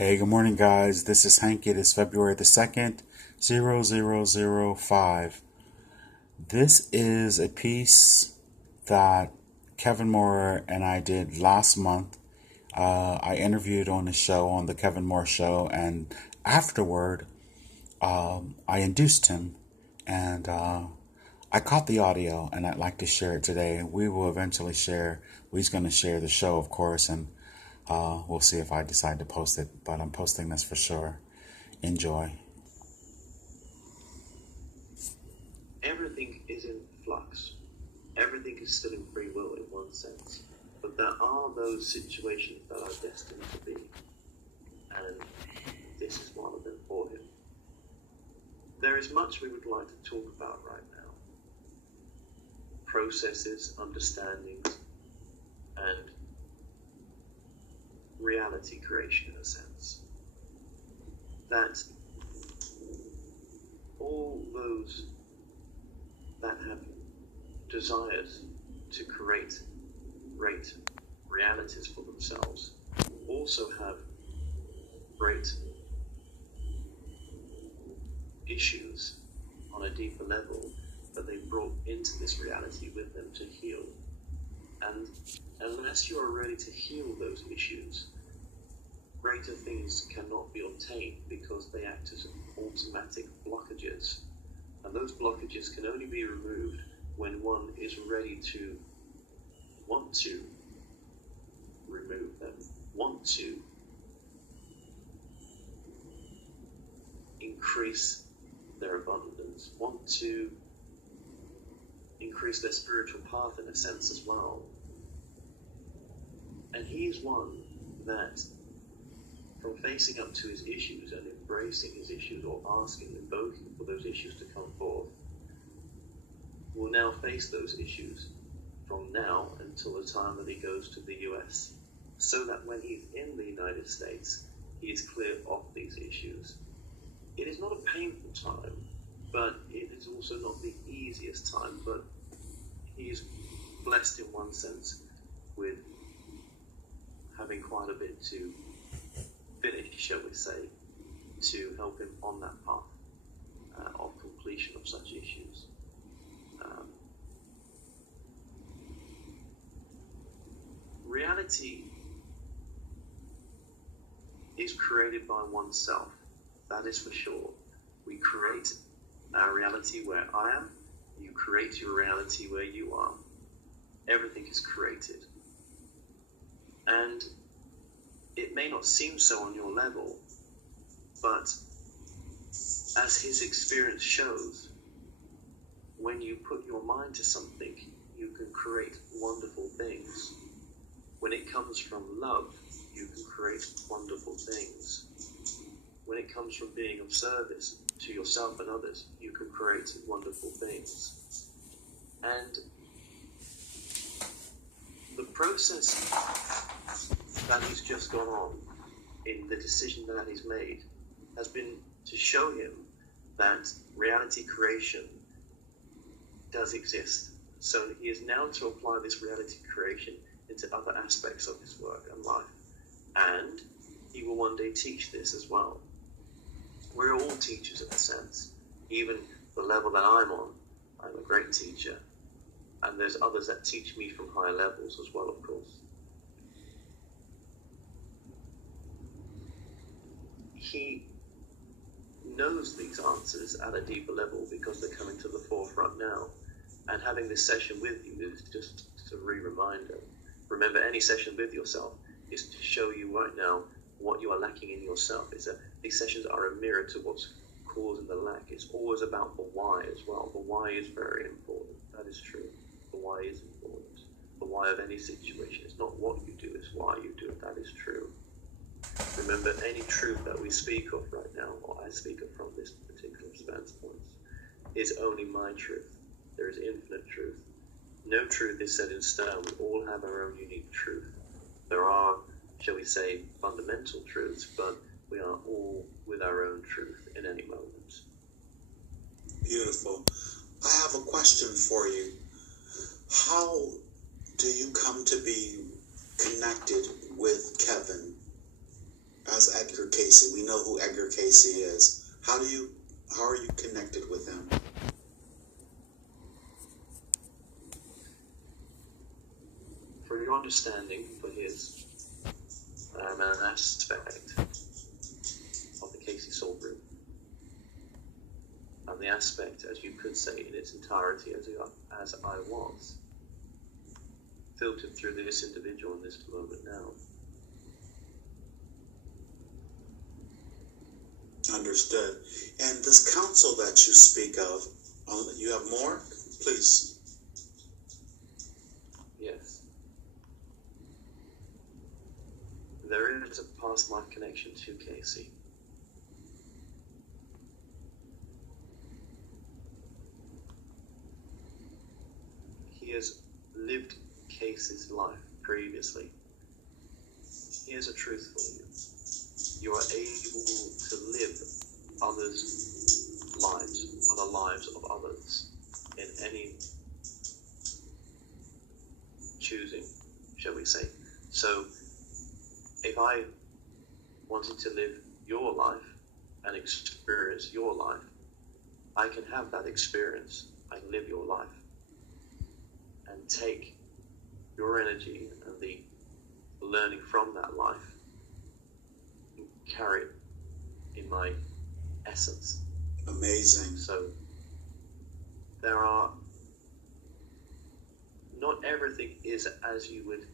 Hey, good morning, guys. This is Hank. It is February the 2nd, 0005. This is a piece that Kevin Moore and I did last month. I interviewed on the show, on the Kevin Moore Show, and afterward, I induced him, and I caught the audio, and I'd like to share it today. We will eventually share. He's going to share the show, of course, and we'll see if I decide to post it, but I'm posting this for sure. Enjoy. Everything is in flux. Everything is still in free will in one sense. But there are those situations that are destined to be. And this is one of them for him. There is much we would like to talk about right now. Processes, understandings, and reality creation in a sense. That all those that have desires to create great realities for themselves also have great issues on a deeper level that they brought into this reality with them to heal. And unless you are ready to heal those issues, greater things cannot be obtained because they act as automatic blockages. And those blockages can only be removed when one is ready to want to remove them, want to increase their abundance, want to increase their spiritual path in a sense as well. And he is one that, from facing up to his issues and embracing his issues, or asking, invoking for those issues to come forth, will now face those issues from now until the time that he goes to the US, so that when he's in the United States, he is clear of these issues. It is not a painful time, but it is also not the easiest time, but he is blessed in one sense with having quite a bit to finish, shall we say, to help him on that path of completion of such issues. Reality is created by oneself, that is for sure. We create our reality where I am, you create your reality where you are. Everything is created. And it may not seem so on your level, but as his experience shows, when you put your mind to something, you can create wonderful things. When it comes from love, you can create wonderful things. When it comes from being of service to yourself and others, you can create wonderful things. And the process that he's just gone on in the decision that he's made has been to show him that reality creation does exist. So he is now to apply this reality creation into other aspects of his work and life. And he will one day teach this as well. We're all teachers in a sense. Even the level that I'm on, I'm a great teacher. And there's others that teach me from higher levels as well, of course. He knows these answers at a deeper level because they're coming to the forefront now. And having this session with you is just a reminder. Remember, any session with yourself is to show you right now what you are lacking in yourself. These sessions are a mirror to what's causing the lack. It's always about the why as well. The why is very important. That is true. The why is important. The why of any situation. It's not what you do, it's why you do it. That is true. Remember, any truth that we speak of right now, or I speak of from this particular standpoint, is only my truth. There is infinite truth. No truth is set in stone. We all have our own unique truth. There are, shall we say, fundamental truths, but we are all with our own truth in any moment. Beautiful. I have a question for you. How do you come to be connected with Kevin as Edgar Cayce. We know who Edgar Cayce is. How are you connected with him? For your understanding, for his an aspect of the Cayce soul group, and the aspect, as you could say, in its entirety, as I was, filtered through this individual in this moment now. Understood. And this council that you speak of, you have more? Please. Yes. There is a past life connection to Cayce. He has lived Cayce's life previously. Here's a truth for you. You are able to live others' lives, other lives of others, in any choosing, shall we say. So, if I wanted to live your life and experience your life, I can have that experience. I can live your life and take your energy and the learning from that life and carry it in my essence. Amazing. So there are, not everything is as you would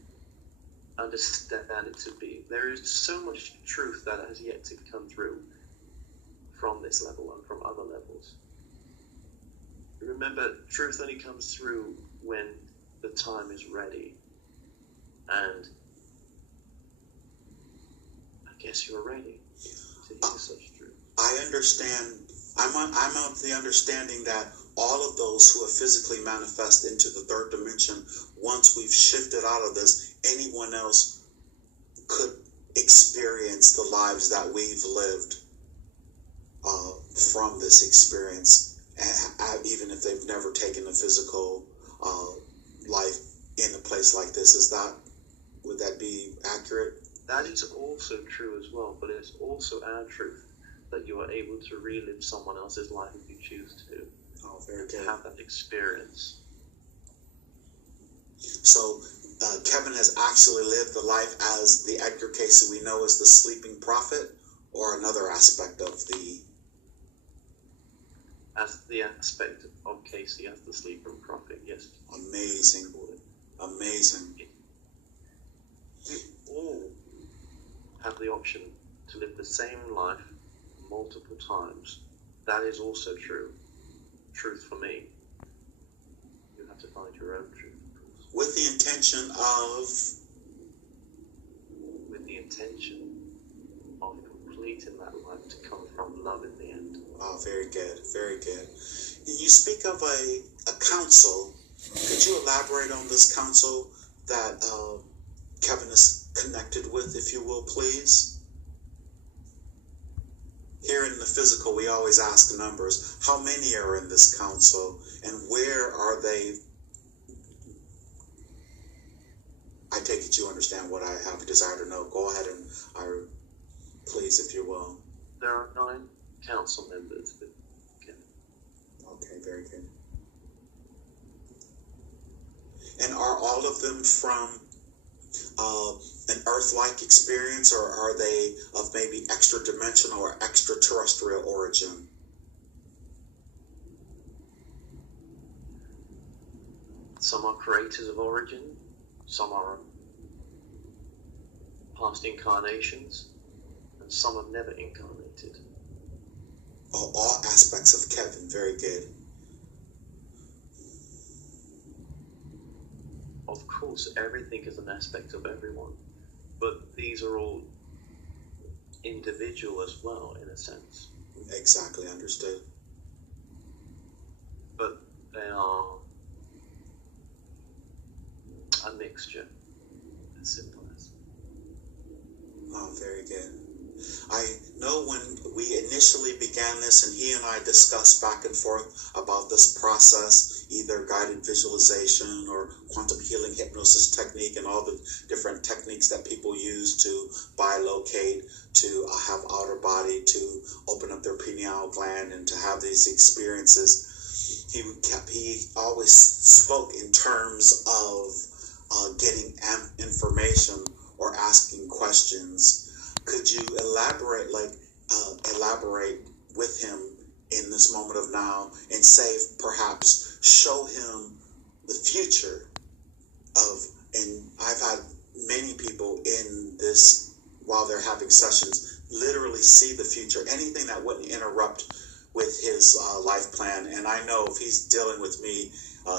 understand it to be. There is so much truth that has yet to come through from this level and from other levels. Remember, truth only comes through when the time is ready. And I guess you're ready to hear such truth. I understand. I'm of the understanding that all of those who have physically manifest into the third dimension, once we've shifted out of this, anyone else could experience the lives that we've lived from this experience, even if they've never taken a physical life in a place like this. Would that be accurate? That is also true as well, but it's also our truth that you are able to relive someone else's life if you choose to. Oh, very good. To have that experience. So Kevin has actually lived the life as the Edgar Cayce we know as the sleeping prophet, or another aspect of the... As the aspect of Cayce as the sleeping prophet, yes. Amazing. Amazing. We all have the option to live the same life multiple times. That is also true. Truth for me. You have to find your own truth, of course. With the intention of... With the intention of completing that life to come from love in the end. Oh, very good, very good. And you speak of a council. Could you elaborate on this council that Kevin is connected with, if you will, please? Here in the physical, we always ask numbers. How many are in this council, and where are they? I take it you understand what I have a desire to know. Go ahead and please, if you will. There are 9 council members. Okay, very good. And are all of them from an Earth-like experience, or are they of maybe extra-dimensional or extraterrestrial origin? Some are creators of origin, some are past incarnations, and some have never incarnated. Oh, all aspects of Kevin, very good. Of course, everything is an aspect of everyone, but these are all individual as well, in a sense. Exactly, understood. But they are a mixture, as simple as. Oh, very good. I know when we initially began this, and he and I discussed back and forth about this process, either guided visualization or quantum healing hypnosis technique and all the different techniques that people use to bilocate, to have outer body, to open up their pineal gland and to have these experiences. He always spoke in terms of getting information or asking questions. Could you elaborate with him in this moment of now and say, perhaps show him the future of, and I've had many people in this, while they're having sessions, literally see the future, anything that wouldn't interrupt with his life plan. And I know if he's dealing with me,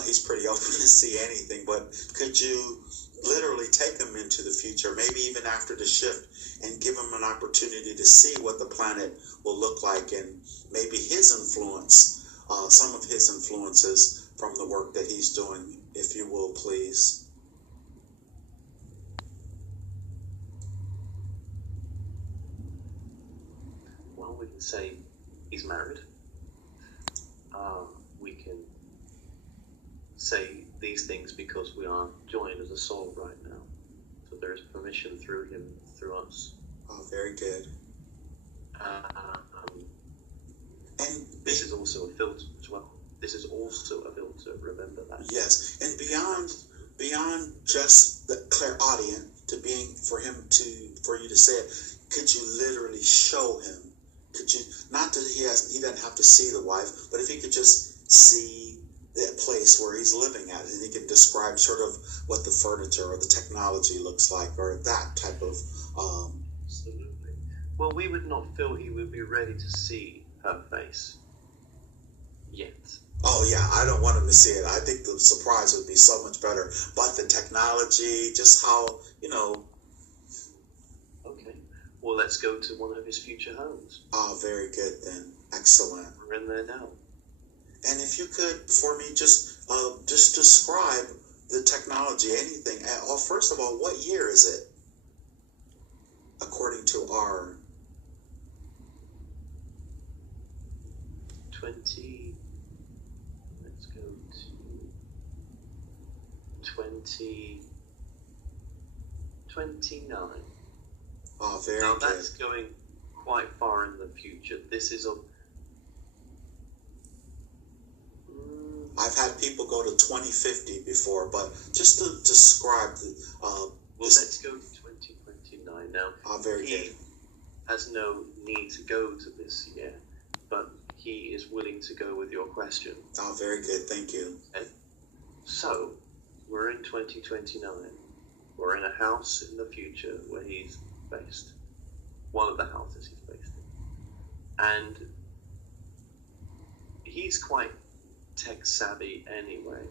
he's pretty open to see anything, but could you literally take him into the future, maybe even after the shift, and give him an opportunity to see what the planet will look like, and maybe his influence, some of his influences from the work that he's doing, if you will, please. Well, we can say he's married. We can say these things because we are joined as a soul right now. So there is permission through him, through us. Oh, very good. And this is also a filter as well. This is also a filter, remember that. Yes, and beyond just the clairaudient to being, for you to say it, could you literally show him? Could you, not that he doesn't have to see the wife, but if he could just see that place where he's living at, and he could describe sort of what the furniture or the technology looks like, or that type of Absolutely. Well, we would not feel he would be ready to see her face yet. Oh yeah, I don't want him to see it. I think the surprise would be so much better. But the technology, just how, Okay. Well, let's go to one of his future homes. Oh, very good then. Excellent. We're in there now. And if you could, for me, just describe the technology, anything. Well, first of all, what year is it? According to our 20. Let's go to 2029. Oh, very now good. That's going quite far in the future. This is a. I've had people go to 2050 before, but just to describe the. Well, let's go to 2029 now. Oh, very good. He has no need to go to this year, but he is willing to go with your question. Oh, very good. Thank you. Okay. So, we're in 2029. We're in a house in the future where he's based. One of the houses he's based in. And he's quite tech savvy anyway.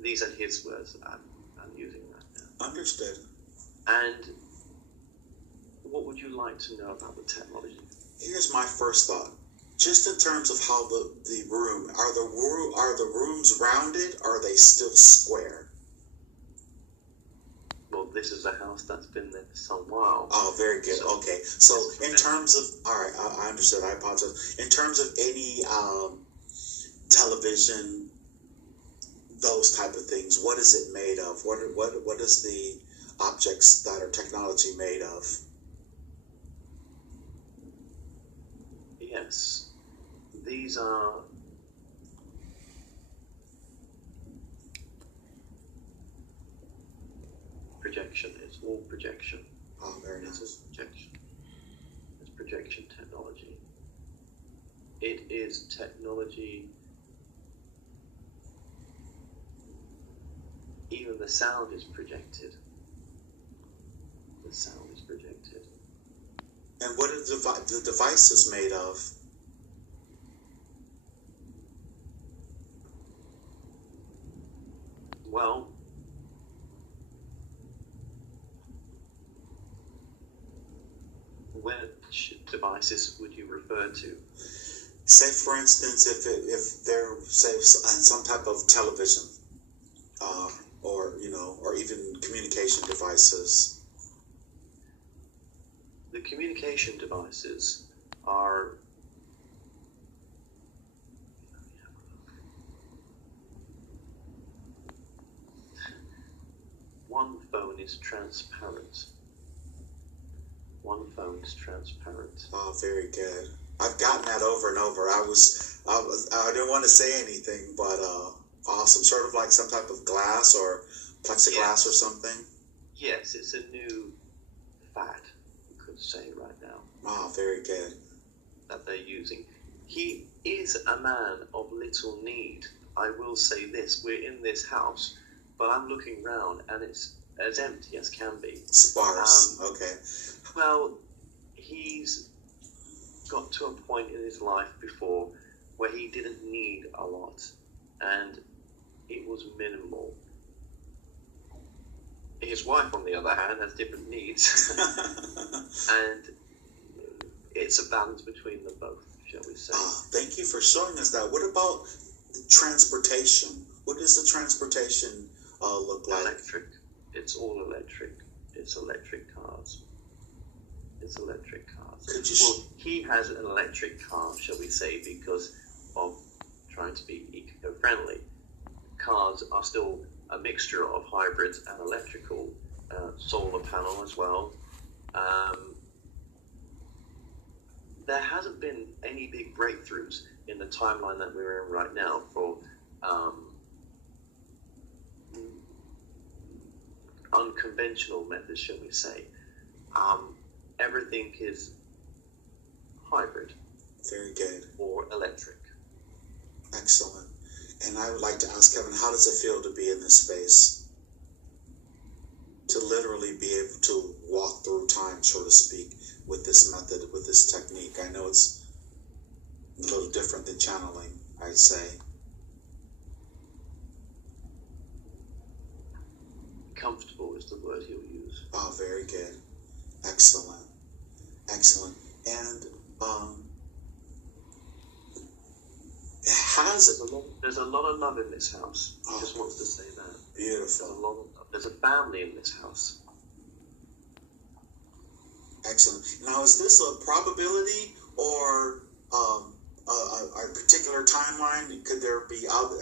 These are his words. I'm using that now. Understood. And what would you like to know about the technology? Here's my first thought. Just in terms of how the room, are the rooms rounded, or are they still square? Well, this is a house that's been there for some while. Oh, very good. So, okay. So in terms of, all right, I understood. I apologize. In terms of any television, those type of things, what is it made of? What is the objects that are technology made of? Yes, these are projection. It's all projection. Oh, very nice. It's projection. It's projection technology. It is technology. Even the sound is projected. The sound is projected. And what are the devices made of? Well, which devices would you refer to? Say, for instance, if they're, say, some type of television, or even communication devices. The communication devices are is transparent. One phone is transparent. Oh, very good. I've gotten that over and over. I didn't want to say anything, but awesome. Sort of like some type of glass or plexiglass or something. Yes, it's a new fad, you could say right now. Wow, very good. That they're using. He is a man of little need. I will say this: we're in this house, but I'm looking round and it's as empty as can be. Sparse. Okay. Well, he's got to a point in his life before where he didn't need a lot, and it was minimal. His wife, on the other hand, has different needs, and it's a balance between them both, shall we say. Thank you for showing us that. What about transportation? What does the transportation look like? Electric. It's all electric. It's electric cars. It's electric cars. Well, he has an electric car, shall we say, because of trying to be eco-friendly. Cars are still a mixture of hybrids and electrical, solar panel as well. There hasn't been any big breakthroughs in the timeline that we're in right now for unconventional methods, shall we say. Everything is hybrid. Very good. Or electric. Excellent. And I would like to ask Kevin, how does it feel to be in this space? To literally be able to walk through time, so to speak, with this method, with this technique. I know it's a little different than channeling, I'd say. Comfortable is the word he'll use. Oh, very good. Excellent. Excellent. And there's a lot of love in this house. He just wants to say that. Beautiful. There's a family in this house. Excellent. Now, is this a probability or a particular timeline?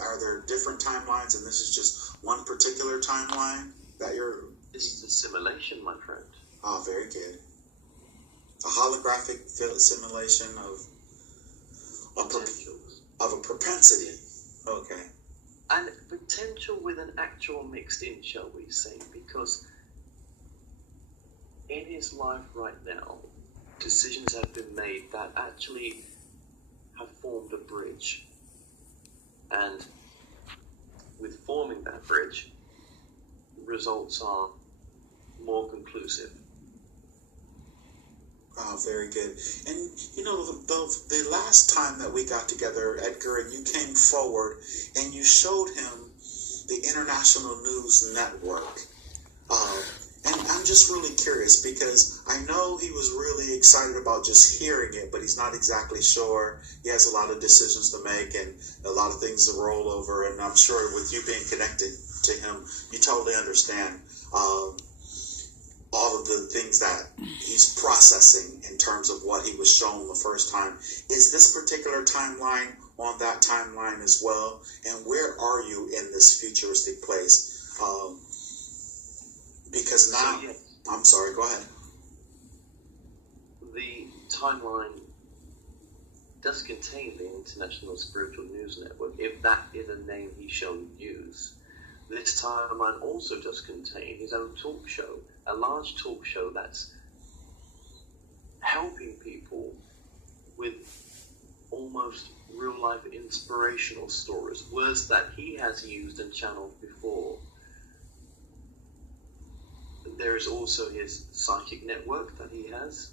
Are there different timelines, and this is just one particular timeline that you're? This is a simulation, my friend. Oh, very good. A holographic simulation of a propensity. Okay. And potential with an actual mixed in, shall we say, because in his life right now, decisions have been made that actually have formed a bridge. And with forming that bridge, results are more conclusive. Oh, very good. And, you know, the last time that we got together, Edgar, and you came forward and you showed him the International News Network. And I'm just really curious because I know he was really excited about just hearing it, but he's not exactly sure. He has a lot of decisions to make and a lot of things to roll over. And I'm sure with you being connected to him, you totally understand all of the things that he's processing in terms of what he was shown the first time. Is this particular timeline on that timeline as well? And where are you in this futuristic place? Because now, so, yes. I'm sorry, go ahead. The timeline does contain the International Spiritual News Network, if that is a name he shall use. This timeline also does contain his own talk show, a large talk show that's helping people with almost real-life inspirational stories, words that he has used and channeled before. There is also his psychic network that he has,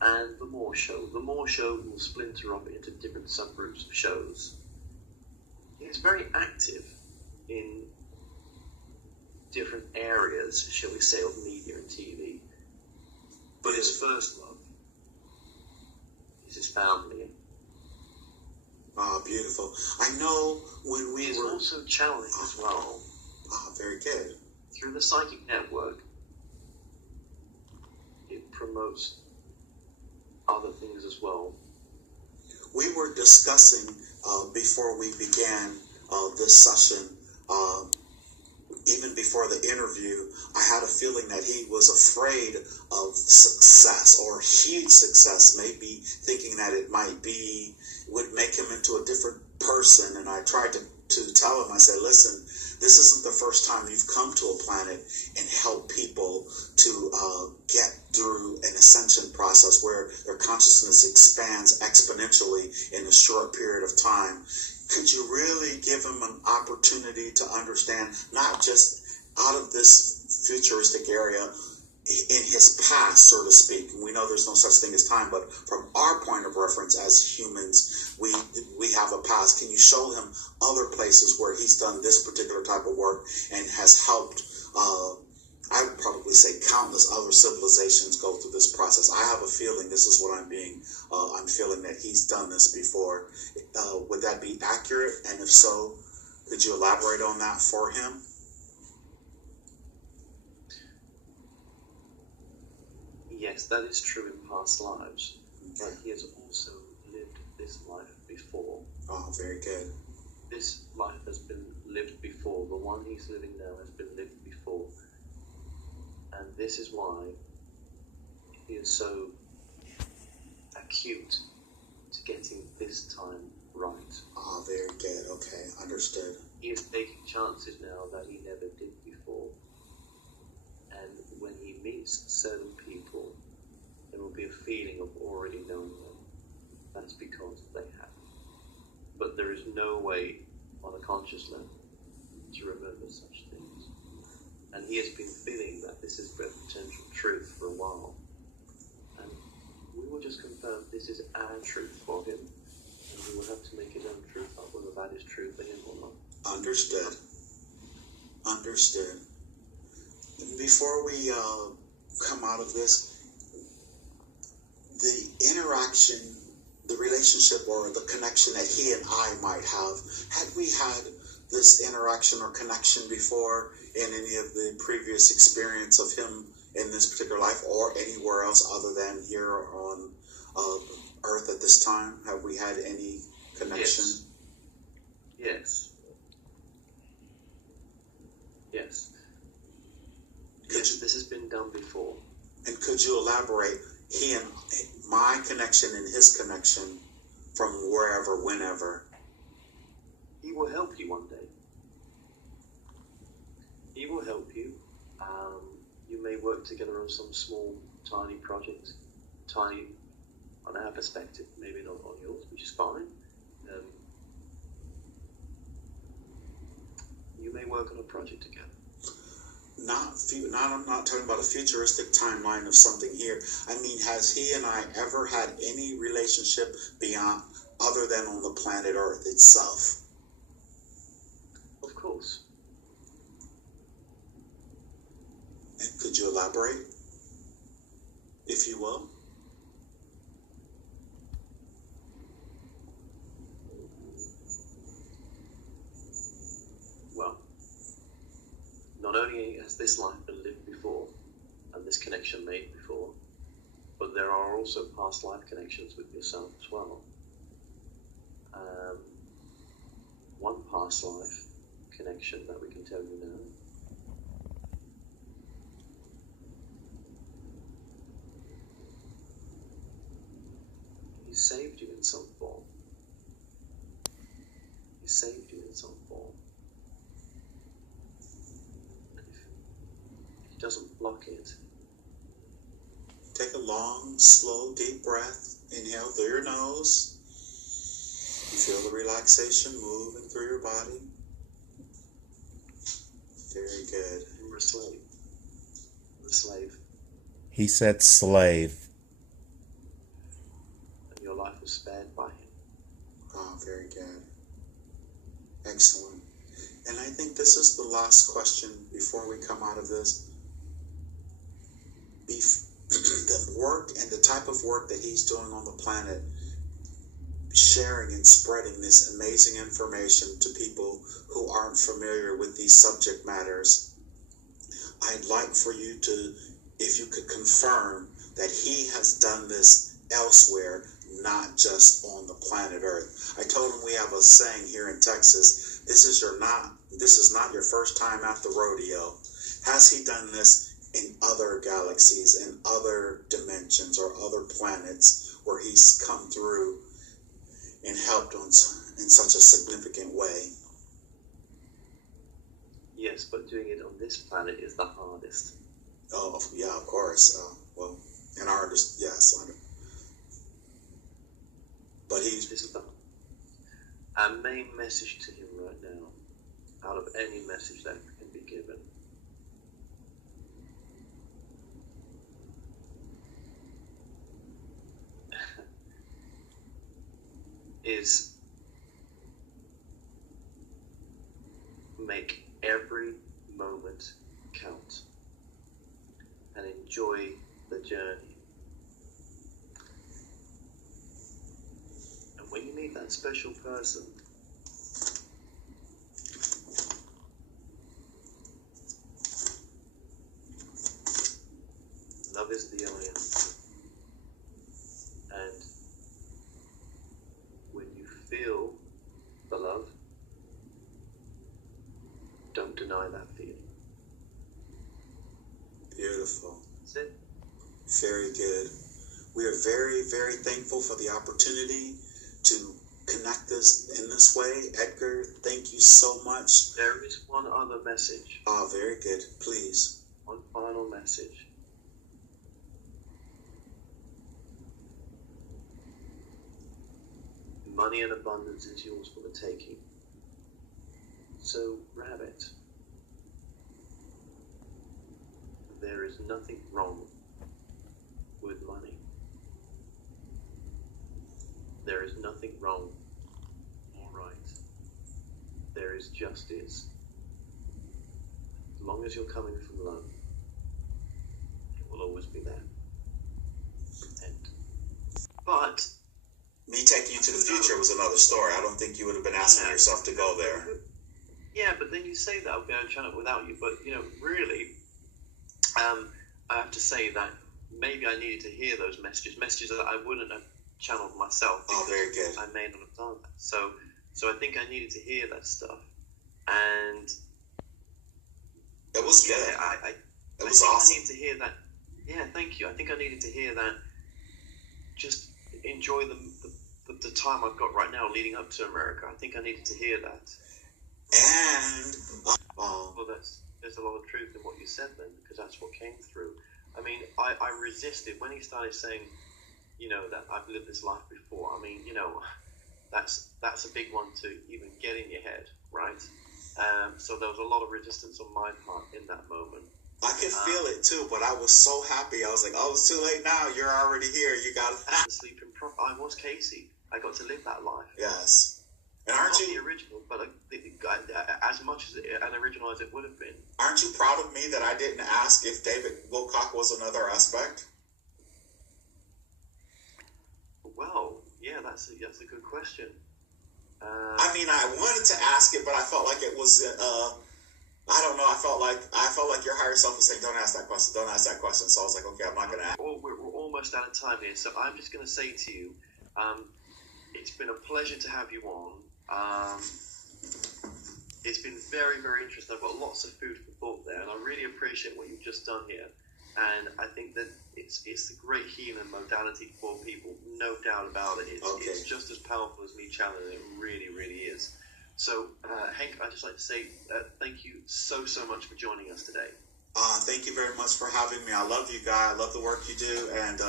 and the More Show. The More Show will splinter up into different subgroups of shows. He's very active in different areas, shall we say, of media and TV. But his first love is his family. Ah, beautiful. I know when we He's were also channeling as well. Ah, very good. Through the psychic network, it promotes other things as well. We were discussing before we began this session even before the interview, I had a feeling that he was afraid of success or huge success, maybe thinking that it would make him into a different person. And I tried to tell him, I said, listen, this isn't the first time you've come to a planet and helped people to get through an ascension process where their consciousness expands exponentially in a short period of time. Could you really give him an opportunity to understand, not just out of this futuristic area, in his past, so to speak? And we know there's no such thing as time, but from our point of reference as humans, we have a past. Can you show him other places where he's done this particular type of work and has helped, I would probably say, countless other civilizations go through this process? I have a feeling this is what I'm feeling that he's done this before. Would that be accurate? And if so, could you elaborate on that for him? Yes, that is true in past lives, but he has also lived this life before. Oh, very good. This life has been lived before. The one he's living now has been lived before. And this is why he is so acute to getting this time right. Oh, very good. Okay, understood. He is taking chances now that he never did before. And when he meets certain people, there will be a feeling of already knowing them. That's because they have. But there is no way on a conscious level to remember such things. And he has been feeling that this is potential truth for a while. And we will just confirm this is our truth for him. And he will have to make his own truth up, whether that is true for him or not. Understood. Understood. Before we come out of this, the interaction, the relationship or the connection that he and I might have, had we had this interaction or connection before in any of the previous experience of him in this particular life or anywhere else other than here on Earth at this time? Have we had any connection? Yes. Yes. This has been done before. And could you elaborate he and my connection and his connection from wherever, whenever? He will help you one day. He will help you. You may work together on some small, tiny project. Tiny on our perspective, maybe not on yours, which is fine. You may work on a project together. I'm not talking about a futuristic timeline of something here. I mean, has he and I ever had any relationship beyond, other than on the planet Earth itself? Of course. And could you elaborate, if you will? Not only has this life been lived before and this connection made before, but there are also past life connections with yourself as well. One past life connection that we can tell you now. He saved you in some form. He saved you in some form. Doesn't block it. Take a long, slow, deep breath. Inhale through your nose. You feel the relaxation moving through your body. Very good. You were a slave. The slave. He said slave. And your life was spared by him. Oh, very good. Excellent. And I think this is the last question before we come out of this. The work and the type of work that he's doing on the planet, sharing and spreading this amazing information to people who aren't familiar with these subject matters. I'd like for you to, if you could confirm that he has done this elsewhere, not just on the planet Earth. I told him we have a saying here in Texas This is not your first time at the rodeo. Has he done this in other galaxies, in other dimensions or other planets where he's come through and helped in such a significant way? Yes, but doing it on this planet is the hardest. Oh, yeah, of course. Well, in our, yes. But This is our main message to him right now, out of any message that can be given, is make every moment count and enjoy the journey. And when you meet that special person, love is the only answer. And when you feel the love, don't deny that feeling. beautiful. That's it. Very good. We are very, very thankful for the opportunity to connect us in this way. Edgar, thank you so much. There is one other message. Oh, very good. Please. One final message. Money and abundance is yours for the taking. So grab it. There is nothing wrong with money. There is nothing wrong or right. There is just is. As long as you're coming from love, it will always be there. But Me taking you to the future was another story. I don't think you would have been asking yourself to go there. yeah, but then you say that I'll go and channel it without you. But really, I have to say that maybe I needed to hear those messages that I wouldn't have channeled myself. Oh, very good. I may not have done that. So I think I needed to hear that stuff, and it was good. It was awesome. I need to hear that. Yeah, thank you. I think I needed to hear that. Just enjoy the time I've got right now leading up to America. I think I needed to hear that. And well, there's a lot of truth in what you said then, because that's what came through. I mean, I resisted when he started saying, that I've lived this life before. I mean, that's a big one to even get in your head, right? So there was a lot of resistance on my part in that moment. I could feel it too, but I was so happy. I was like, oh, it's too late now. You're already here. You got it. Sleeping proper. I was Cayce. I got to live that life. Yes. And aren't Not you the original, but as much as an original as it would have been. Aren't you proud of me that I didn't ask if David Wilcock was another aspect? Well, yeah, that's a good question. I mean, I wanted to ask it, but I felt like it was. I don't know. I felt like your higher self was saying, "Don't ask that question. Don't ask that question." So I was like, "Okay, I'm not going to ask." We're almost out of time here, so I'm just going to say to you, it's been a pleasure to have you on. It's been very, very interesting. I've got lots of food for thought there, and I really appreciate what you've just done here. And I think that it's a great healing modality for people, no doubt about it. It's just as powerful as me channeling. It really, really is. So, Hank, I'd just like to say thank you so much for joining us today. Thank you very much for having me. I love you, guy. I love the work you do, and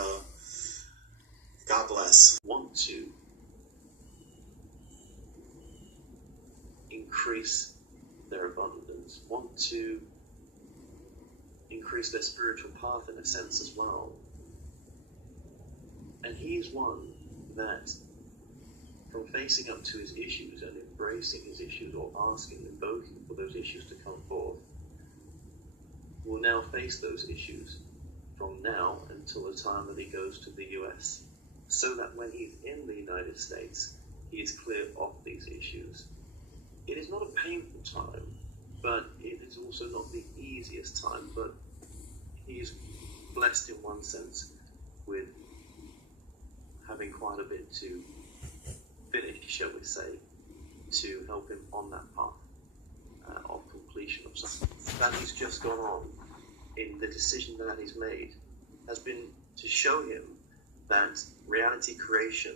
God bless. Want to increase their abundance, want to increase their spiritual path in a sense as well. And he's one that, from facing up to his issues and embracing his issues, or asking, invoking for those issues to come forth, will now face those issues from now until the time that he goes to the US, so that when he's in the United States, he is clear of these issues. It is not a painful time, but it is also not the easiest time, but he is blessed in one sense with having quite a bit to finish, shall we say. to help him on that path of completion of something that he's just gone on. In the decision that he's made has been to show him that reality creation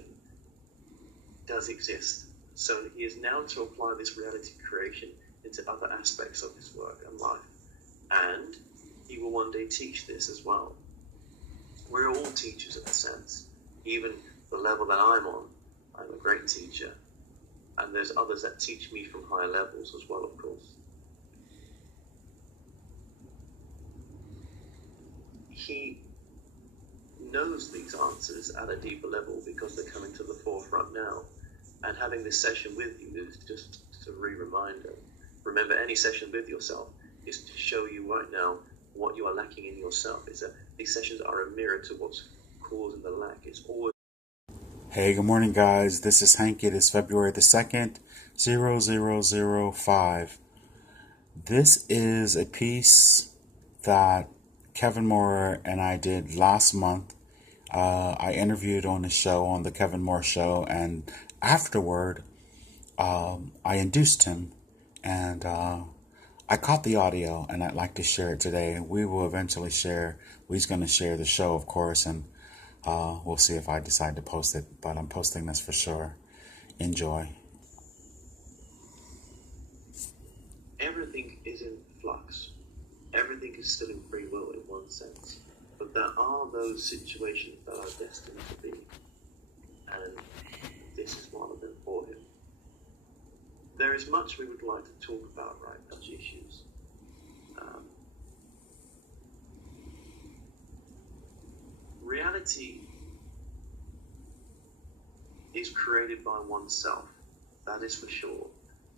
does exist. So he is now to apply this reality creation into other aspects of his work and life. And he will one day teach this as well. We're all teachers in a sense. Even the level that I'm on, I'm a great teacher. And there's others that teach me from higher levels as well, of course. He knows these answers at a deeper level because they're coming to the forefront now. And having this session with you is just a re-reminder. Remember, any session with yourself is to show you right now what you are lacking in yourself. Is that these sessions are a mirror to what's causing the lack. It's always. Hey, good morning, guys. This is Hank. It is February the 2nd, 0005. This is a piece that Kevin Moore and I did last month. I interviewed on the show, on the Kevin Moore show, and afterward, I induced him, and I caught the audio, and I'd like to share it today. We will eventually share. He's going to share the show, of course, and we'll see if I decide to post it, but I'm posting this for sure. Enjoy. Everything is in flux. Everything is still in free will in one sense. But there are those situations that are destined to be. And this is one of them for him. There is much we would like to talk about, right? Such issues. Reality is created by oneself. That is for sure.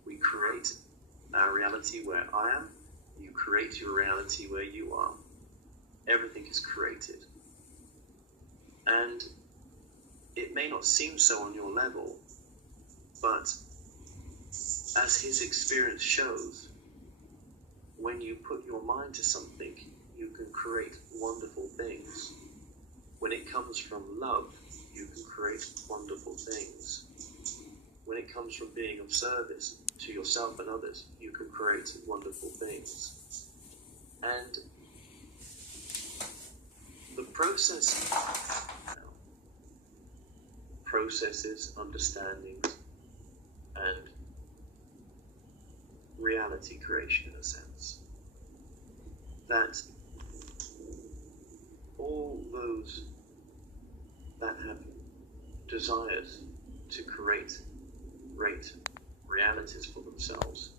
We create our reality where I am. You create your reality where you are. Everything is created. And it may not seem so on your level, but as his experience shows, when you put your mind to something, you can create wonderful things. When it comes from love, you can create wonderful things. When it comes from being of service to yourself and others, you can create wonderful things. And the processes, understandings, and reality creation in a sense, that all those that have desires to create great realities for themselves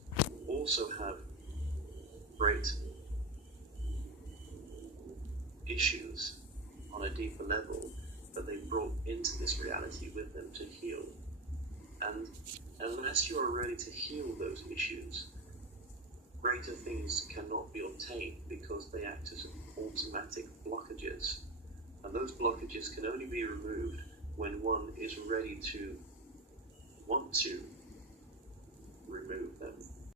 also have great issues on a deeper level that they brought into this reality with them to heal. And unless you are ready to heal those issues, greater things cannot be obtained because they act as automatic blockages. And those blockages can only be removed when one is ready to want to remove them.